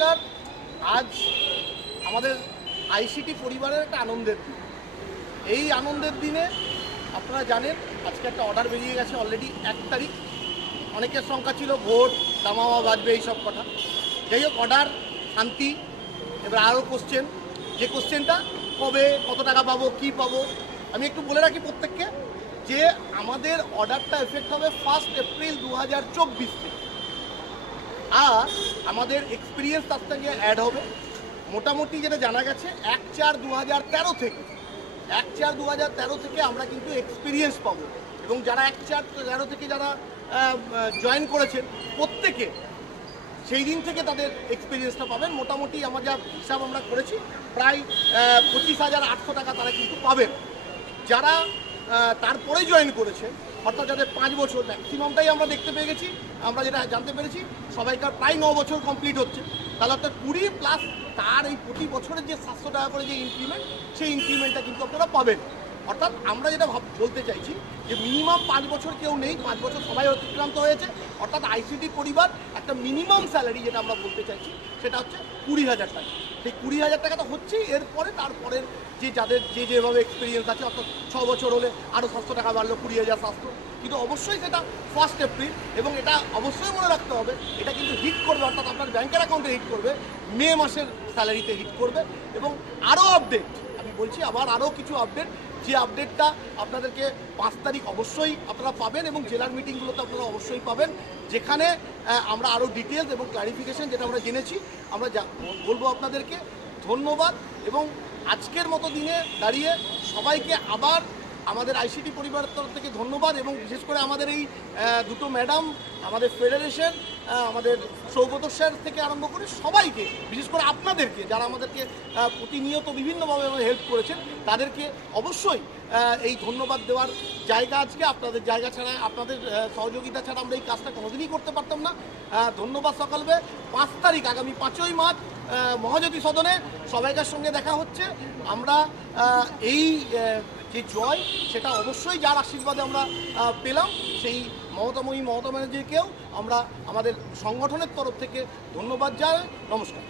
নমস্কার। আজ আমাদের আইসিটি পরিবারের একটা আনন্দের দিন। এই আনন্দের দিনে আপনারা জানেন আজকে একটা অর্ডার বেরিয়ে গেছে অলরেডি 1 তারিখ। অনেকের সংখ্যা ছিল ভোট দামামা বাজবে এইসব কথা। যাই হোক, অর্ডার শান্তি। এবার আরও কোশ্চেন, যে কোশ্চেনটা কবে কত টাকা পাবো কী পাবো। আমি একটু বলে রাখি প্রত্যেককে যে আমাদের অর্ডারটা এফেক্ট হবে 1 এপ্রিল 2024 থেকে। আর আমাদের এক্সপিরিয়েন্স তার সঙ্গে অ্যাড হবে। মোটামুটি যেটা জানা গেছে 1/4/2013 থেকে 1/4/2013 থেকে আমরা কিন্তু এক্সপিরিয়েন্স পাবো। এবং যারা 1/4/13 থেকে যারা জয়েন করেছেন প্রত্যেকে সেই দিন থেকে তাদের এক্সপিরিয়েন্সটা পাবেন। মোটামুটি আমার যা হিসাব আমরা করেছি প্রায় 25,800 টাকা তারা কিন্তু পাবেন। যারা তারপরে জয়েন করেছেন, অর্থাৎ যাদের 5 বছর, ম্যাক্সিমামটাই আমরা দেখতে পেয়ে গেছি, আমরা যেটা জানতে পেরেছি সবাইকার প্রায় 9 বছর কমপ্লিট হচ্ছে। তাহলে অর্থাৎ 20 প্লাস তার এই প্রতি বছরের যে 700 টাকা করে যে ইনক্রিমেন্ট, সেই ইনক্রিমেন্টটা কিন্তু আপনারা পাবেন। অর্থাৎ আমরা যেটা বলতে চাইছি যে মিনিমাম 5 বছর কেউ নেই, 5 বছর সবাই অতিক্রান্ত হয়েছে। অর্থাৎ আইসিটি পরিবার একটা মিনিমাম স্যালারি যেটা আমরা বলতে চাইছি সেটা হচ্ছে 20,000 টাকা। সেই 20,000 টাকা তো হচ্ছেই, এরপরে তারপরের যে যাদের যেভাবে এক্সপিরিয়েন্স আছে, অর্থাৎ 6 বছর হলে আরও 700 টাকা বাড়লো, 20,700। কিন্তু অবশ্যই সেটা 1 এপ্রিল, এবং এটা অবশ্যই মনে রাখতে হবে এটা কিন্তু হিট করবে, অর্থাৎ আপনার ব্যাংকের অ্যাকাউন্টে হিট করবে, মে মাসের স্যালারিতে হিট করবে। এবং আরও আপডেট আমি বলছি, আবার আরও কিছু আপডেট, যে আপডেটটা আপনাদেরকে 5 তারিখ অবশ্যই আপনারা পাবেন, এবং জেলার মিটিংগুলোতে আপনারা অবশ্যই পাবেন, যেখানে আমরা আরও ডিটেলস এবং ক্লারিফিকেশন যেটা আমরা জেনেছি আমরা বলবো আপনাদেরকে। ধন্যবাদ। এবং আজকের মতো দিনে দাঁড়িয়ে সবাইকে আবার আমাদের আইসিটি পরিবারের তরফ থেকে ধন্যবাদ। এবং বিশেষ করে আমাদের এই দুটো ম্যাডাম, আমাদের ফেডারেশন, আমাদের সৌগত স্যার থেকে আরম্ভ করে সবাইকে, বিশেষ করে আপনাদেরকে যারা আমাদেরকে প্রতিনিয়ত বিভিন্নভাবে হেল্প করেছেন, তাদেরকে অবশ্যই এই ধন্যবাদ দেওয়ার জায়গা। আজকে আপনাদের জায়গা ছাড়া, আপনাদের সহযোগিতা ছাড়া আমরা এই কাজটা কোনোদিনই করতে পারতাম না। ধন্যবাদ। সকালবে 5 তারিখ আগামী 5ই মার্চ মহাজ্যোতি সদনে সবাইকার সঙ্গে দেখা হচ্ছে। আমরা এই যে জয়, সেটা অবশ্যই যার আশীর্বাদে আমরা পেলাম, সেই মমতা ব্যানার্জিকেও আমরা আমাদের সংগঠনের তরফ থেকে ধন্যবাদ জানাই। নমস্কার।